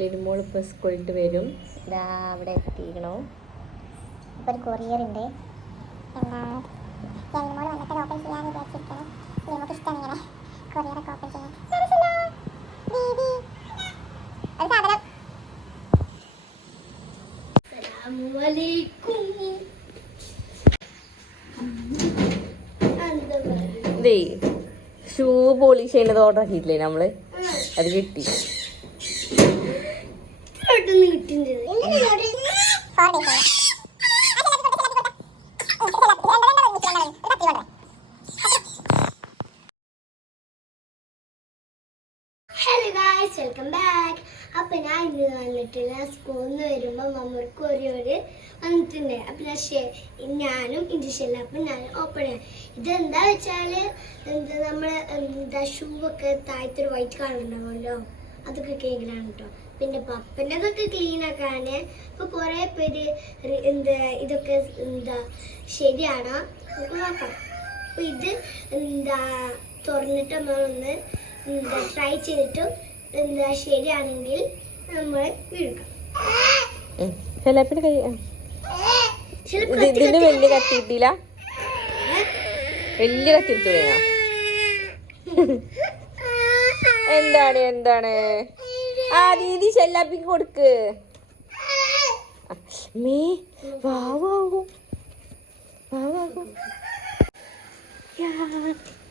ലിരുമോൾ ഇപ്പോൾ സ്കൂളിൽ വരും. ഇതാ അവിടെ എത്തിക്കണോ. ഇപ്പോൾ ഒരു കൊറിയർ ഉണ്ട്. ലിരുമോൾ വന്നിട്ട് ഓപ്പൺ ചെയ്യാൻ വിചാരിച്ചിരിക്കണം. ലിരുമോൾക്ക് ഇഷ്ടമാണ് ഇങ്ങനെ കൊറിയറൊക്കെ ഓപ്പൺ ചെയ്യാൻ. ഒരു സാധനം. ഇതേ ഷൂ പോളിഷ് ചെയ്യുന്നത് ഓർഡർ ആക്കിയിട്ടില്ലേ നമ്മള്, അത് കിട്ടി. Hello guys, welcome back. അപ്പം ഞാൻ ഇന്ന് വന്നിട്ടില്ല. സ്കൂളിൽ നിന്ന് വരുമ്പോൾ മമ്മൂർക്ക് ഒരു വന്നിട്ടുണ്ട്. അപ്പം ഞാനും ഇൻഡിഷല്ല. അപ്പം ഞാൻ ഓപ്പൺ ചെയ്യാം. ഇതെന്താ വെച്ചാൽ നമ്മൾ ഷൂ ഒക്കെ താഴത്തൊരു വൈറ്റ് കളർ ഉണ്ടാവുമല്ലോ, അതൊക്കെ കേൾക്കലാണ് കേട്ടോ. പിന്നെ പപ്പൻ്റെ അതൊക്കെ ക്ലീൻ ആക്കാന് ഇപ്പോൾ കുറേ പേര് ഇതൊക്കെ ശരിയാണോ നോക്കാം. അപ്പോൾ ഇത് തുറന്നിട്ട് നമ്മളൊന്ന് ട്രൈ ചെയ്തിട്ട് ശരിയാണെങ്കിൽ നമ്മൾ വീഴും. ഇതിന് വലിയ കത്തിയിട്ടില്ല, വലിയ കത്തിയിട്ടൂടെ? എന്താണ് ആ ദീദി ഷെല്ലാപ്പിക്ക് കൊടുക്ക്. മേ വാവാകും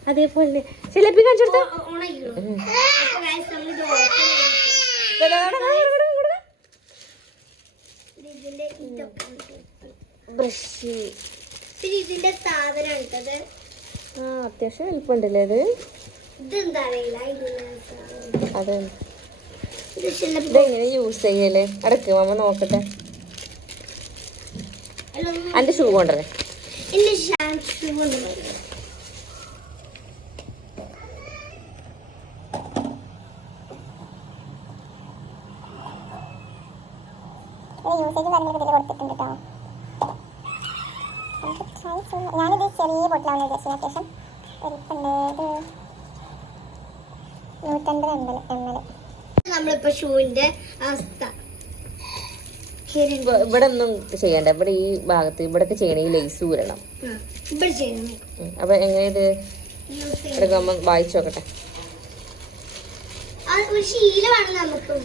അതേപോലെ ഷെല്ലാപ്പി കാണിച്ചു കൊടുത്ത ബ്രഷ്. ഇതിന്റെ സാധനം അത്യാവശ്യം എളുപ്പമുണ്ടല്ലേ അത്. ഇതെന്താ അതെ, ഇതെങ്ങനെ യൂസ് ചെയ്യല്ലേ? അടക്ക് മാമ നോക്കട്ടെ. എന്റെ ഷൂ കൊണ്ടേ യൂസേജ് കാര്യങ്ങളൊക്കെ ഇതിൽ കൊടുത്തിട്ടുണ്ട് കേട്ടോ. ഞാനിത് ചെറിയ ബോട്ടിലാണ് വിചാരിച്ചത്. അത്യാവശ്യം വലിപ്പുണ്ട്. ഇത് 150 ml. നമ്മളിപ്പോ ഷൂവിന്റെ അവസ്ഥ ഇവിടെ ഒന്നും ചെയ്യണ്ട. ഇവിടെ ഈ ഭാഗത്ത് ഇവിടൊക്കെ ചെയ്യണ ഈ ലേസ് ഊരണം. അപ്പൊ എങ്ങനെ ഇത് എടുക്കുമ്പോ വായിച്ചു നോക്കട്ടെ. ശീലമാണ് നമുക്ക്.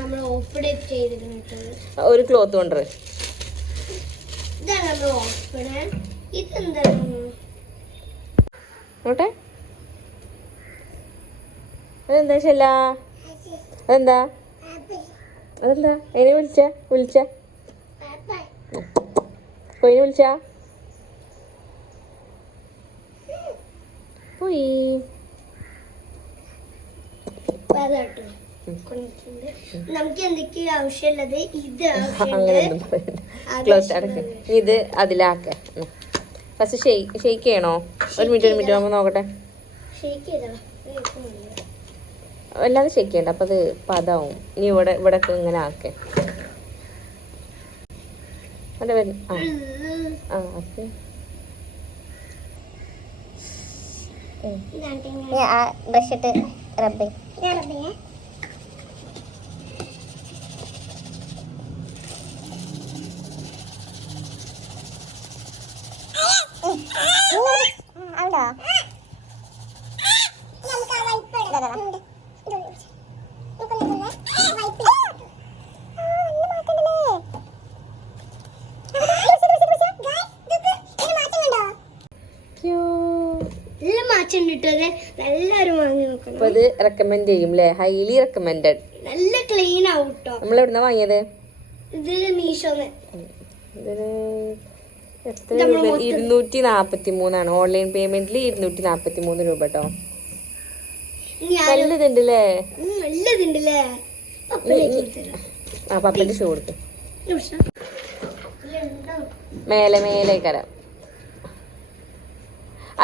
നമ്മൾ ഓപ്പൺ ചെയ്തിട്ടുണ്ട്. ഒരു ക്ലോത്ത് കൊണ്ടേ ഇതാണ് നമ്മൾ ഓപ്പൺ. ഇതെന്താണ് നോട്ടെ, അതെന്താ ശല്ല? അതെന്താ എന്നെ വിളിച്ച കൊയിനെ വിളിച്ച പോയി. നമുക്ക് എന്തൊക്കെയോ ആവശ്യമുള്ളത് ഇത് അതിലാക്ക. ഫസ്റ്റ് ഷെയ്ക്ക് ചെയ്യണോ? ഒരു മിനിറ്റ് ആകുമ്പോൾ നോക്കട്ടെ. അല്ലാതെ ഷെയ്ക്ക് ചെയ്യണ്ട, അപ്പൊ അത് പതാവും. ഇനി ഇവിടെ ഇങ്ങനെ ആക്കേ. അതെ ബ്രഷ് ഇട്ട് റബ്ബ്. അവിടെ എല്ലാരും വാങ്ങി നോക്കണം. ഇത് റെക്കമെൻഡ് ചെയ്യും അല്ലേ? Highly recommended. നല്ല ക്ലീൻ ആവട്ടോ. നമ്മൾ എവിടുന്നാ വാങ്ങിയത്? ഇത് മീഷോന്ന്. ഇതിന് 243 ഓൺലൈൻ പേയ്മെന്റിൽ 243 രൂപ കേട്ടോ. നല്ലതുണ്ടല്ലേ? ആ പപ്പന്റെ ഷൂ കൊടുക്കും. മേലെ കരം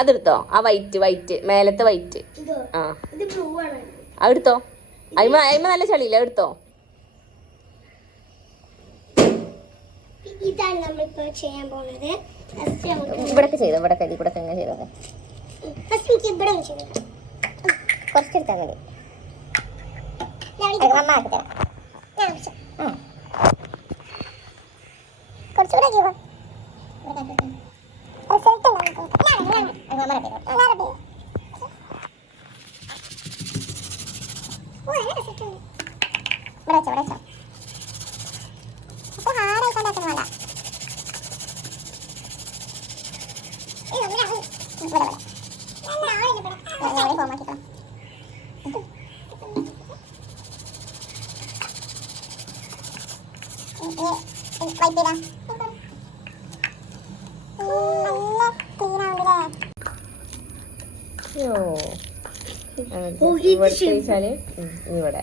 അതെടുത്തോ. ആ വൈറ്റ് മേലത്തെ വൈറ്റ്. ആ അതെടുത്തോ. അയിമ നല്ല ചളിയില്ല, എടുത്തോ. ഇതാണ് നമ്മളിപ്പോൾ ചെയ്യാൻ പോകുന്നത്. ഫസ്റ്റ് നമുക്ക് ഇവിടൊക്കെ ചെയ്തോ, ഇവിടെ കരി കൂടെ എങ്ങനെ ചെയ്തോ. ഫസ്റ്റ് എനിക്ക് ഇവിടെ ഒന്ന് ചെയ്തേക്കാം. കുറച്ചെടുത്താൽ മതി. അമ്മ ആക്കിത്തരാം. കുറച്ചുകൂടെ ചെയ്യോ. ഇവിടെ വെച്ചോ, ഇവിടെ വെച്ചോ. അപ്പൊ ഹാർഡായിക്കൊണ്ടാക്കുന്ന വേണ്ട. ഇവിടെ ഇവിടെ ഫോം ആക്കിക്കോ. വൈറ്റ് ചെയ്താ നല്ല ക്ലീൻ ആവുന്നില്ലേ. ഇവിടെ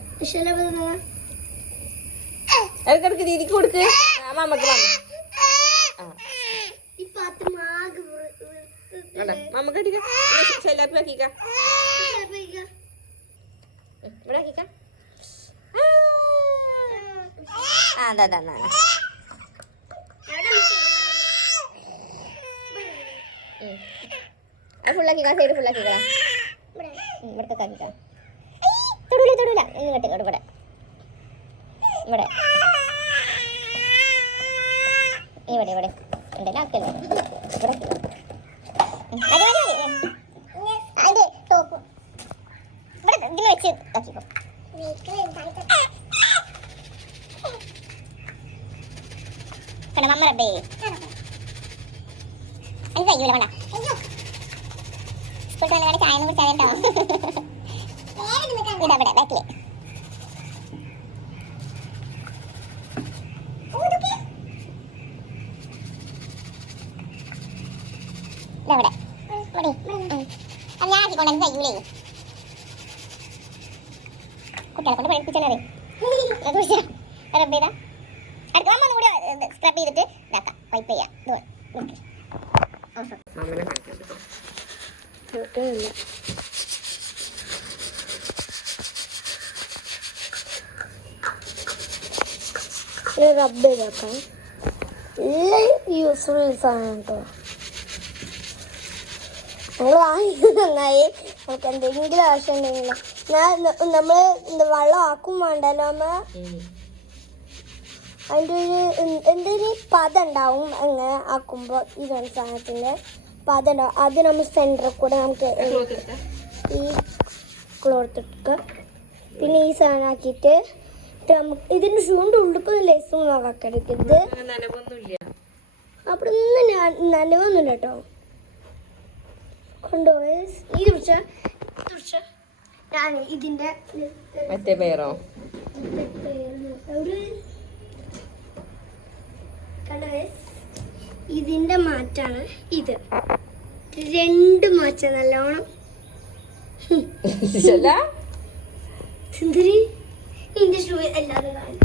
ഇടക്കിടക്ക് രീതിക്ക് കൊടുക്ക്. മമ്മക്ക് ഈ പാത്രം ആകെ മമ്മക്ക് അടിക്കാം. ചെല്ലാപ്പി ആക്കിക്കാം. ഇവിടെ ആക്കിക്കാം. അതാ ഫുള്ളാക്കിക്കാം. സൈഡ് ഫുള്ളാക്കിക്കാം. ഇവിടത്തെ ആക്കിക്കാം. തൊടൂല തൊടൂല. ഇന്ന് കേട്ടോ ഇവിടെ ഇവിടെ ഇവിടെ ഇവിടെ ഉണ്ടല്ലോ. ആക്കല്ലോ ഇവിടെ അതിന്റെ ടോപ്പ് ഇവിടെ ഇതിൽ വെച്ച് ആക്കിക്കോ. മമ്മ റബ്ബേ അത് കഴിയൂല. വേണ്ട സ്കൂട്ട് വല്ല ചായ ഒന്നും കുടിച്ചാൽ കേട്ടോ. ഇവിടെ ഇവിടെ ബാക്കില് ഇവിടെ അത് ഞാൻ ആക്കിക്കൊണ്ടെങ്കിൽ കഴിയൂലേ. കുട്ടികളെ കൊണ്ട് പഠിപ്പിച്ചാലേ റബ്ബ് ചെയ്താ അടുത്ത അമ്മ ഒന്നും കൂടി സ്ക്രബ് ചെയ്തിട്ട് ഇതാക്കാം. വൈപ്പ് ചെയ്യാം. റബ്ബ് ചെയ്താക്കാം. യൂസ്ഫുൾ സാധനം കേട്ടോ. നമ്മൾ വാങ്ങി നന്നായി. നമുക്ക് എന്തെങ്കിലും ആവശ്യം ഉണ്ടെങ്കിലോ നമ്മൾ വെള്ളം ആക്കും വേണ്ടല്ലോ അമ്മ. അതിൻ്റെ ഒരു എന്തെങ്കിലും പദം ഉണ്ടാവും. അങ്ങനെ ആക്കുമ്പോൾ ഈ സാധനത്തിൻ്റെ പദം ഉണ്ടാവും. അത് നമ്മൾ സെൻറ്ററിൽ കൂടെ നമുക്ക് ഈ ക്ലോത്ത് എടുക്കുക. പിന്നെ ഈ സാധനം ആക്കിയിട്ട് നമുക്ക് ഇതിൻ്റെ ഷൂൻ്റെ ഉള്ളിപ്പോൾ ലേസും നോക്കാക്കരുത്. അവിടെ ഒന്നും നനവൊന്നുമില്ല കേട്ടോ. കൊണ്ടുപോയി ഇത് പിടിച്ച ഞാൻ ഇതിൻ്റെ മറ്റേ പേരോ ഇതിന്റെ മാറ്റാണ് ഇത്. രണ്ട് മാറ്റം നല്ലോണം ഇതിന്റെ ഷൂ എല്ലാവരും കാണും.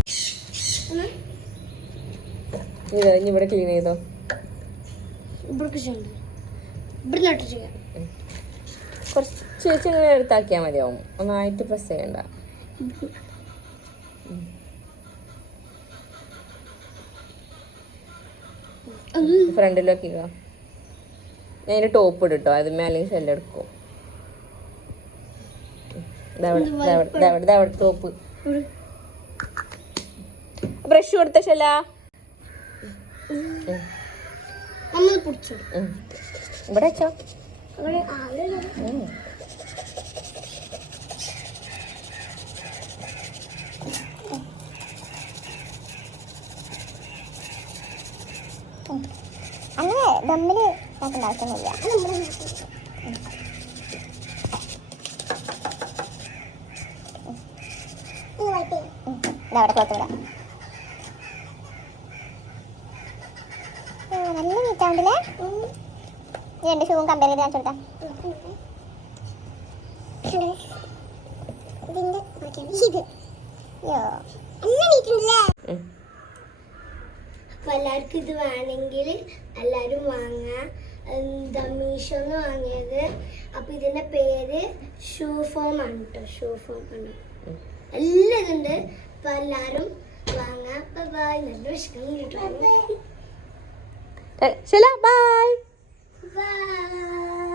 ഇവിടെ ക്ലീൻ ചെയ്തോ. ഇവിടെ ചെയ്യണ്ട. ഇവിടെ നട്ട് ചെയ്യാം. കുറച്ച് വെച്ച് ഇങ്ങനെ എടുത്താക്കിയാൽ മതിയാവും. ഒന്നായിട്ട് പ്രസ് ചെയ്യണ്ട. ഫ്രണ്ടിലൊക്കെ ഞാൻ അതിൻ്റെ ടോപ്പ് ഇട്ടോ. അത് അല്ലെങ്കിൽ ഷെല്ലെടുക്കും. ടോപ്പ് ബ്രഷ് കൊടുത്ത ഷെല്ല ഇവിടെ വെച്ചോ. അങ്ങനെ ദമ്മില് നോക്കേണ്ട ആവശ്യമൊന്നുമില്ല. അവിടെ ക്ലോത്ത് വിടാം. നല്ല നീറ്റാവുണ്ടല്ലേ. രണ്ട് ഷൂവും കമ്പയർ ചെയ്ത് കാണിച്ചു കൊടുക്കാം. അപ്പൊ എല്ലാവർക്കും ഇത് വേണമെങ്കിൽ എല്ലാവരും വാങ്ങാം. എന്താ മീഷോന്ന് വാങ്ങിയത്. അപ്പൊ ഇതിന്റെ പേര് ഷൂ ഫോം ആണ് കേട്ടോ. ഷൂ ഫോം ആണ്. എല്ലാം ഇതുണ്ട്. അപ്പൊ എല്ലാരും വാങ്ങാം. ബൈ. നല്ല വിഷമം കിട്ടും. ശല ബൈ. ബൈ.